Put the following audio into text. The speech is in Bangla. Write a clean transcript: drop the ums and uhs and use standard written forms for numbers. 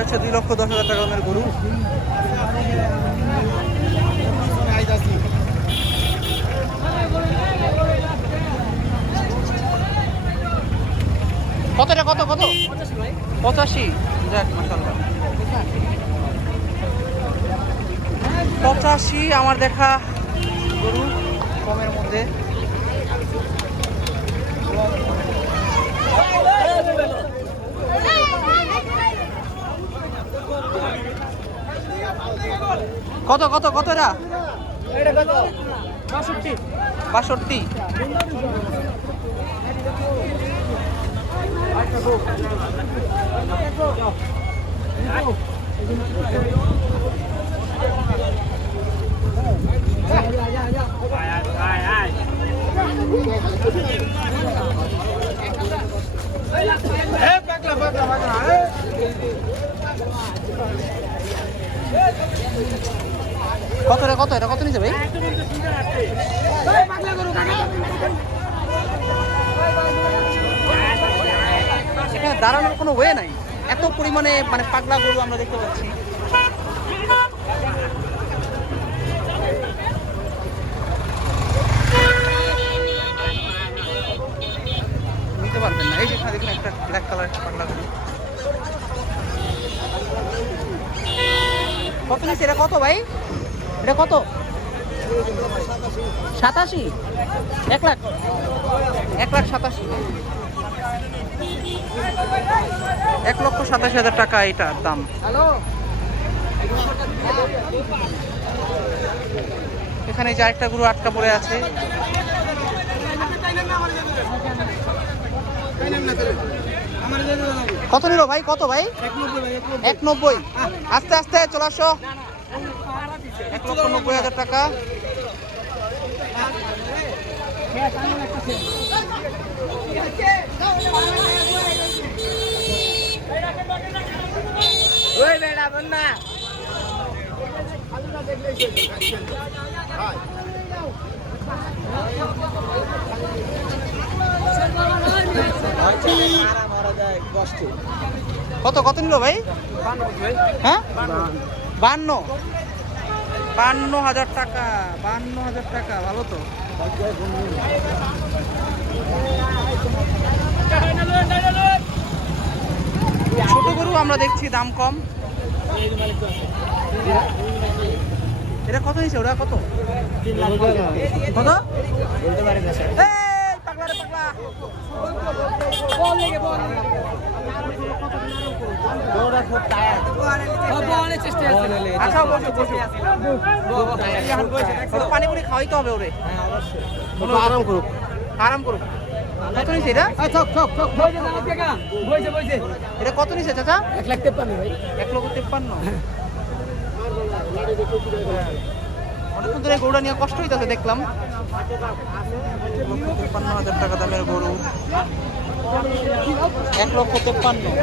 হচ্ছে 2,10,000 টাকা দামের গরু। কতটা কত কত 85? যাক মাশাআল্লাহ 85 আমার দেখা গরু কমের মধ্যে। কত কত কত এটা 62? কত রে কত এটা কত নিছে ভাই? এখানে দাঁড়ানোর কোনো ওয়ে নাই, এত পরিমাণে মানে পাগলা গরু আমরা দেখতে পাচ্ছি। নিতে পারবেন না। এই যে দেখুন একটা ব্ল্যাক কালার পাগলা গরু। কত নিচ্ছে এটা? কত ভাই এটা? কত 87? 1 লাখ 1,87,000 1,87,000 টাকা এটার দাম। এখানে যে আরেকটা গরু আটকা পড়ে আছে। কত নিল ভাই? কত ভাই? 1,90? আস্তে আস্তে চলে আসো। 1,90,000 টাকা। কত কত নিল ভাই? হ্যাঁ 52,000 টাকা। 52,000 টাকা, ভালো তো। ছোট গরু আমরা দেখছি দাম কম। এটা কত হয়েছে? ওরা কত কত? পানি পুরি খাওয়াইতে হবে ওরে, আরাম করুক আরাম করুক। কত নিছে এটা? এটা কত নিছে চাচা? 1,53,000 ভাই। 1,53,000। অনেকক্ষণ ধরে গরুটা নিয়ে কষ্ট হইতেছে দেখলাম। 1,53,000 টাকা দামের গরু। 1,53,000।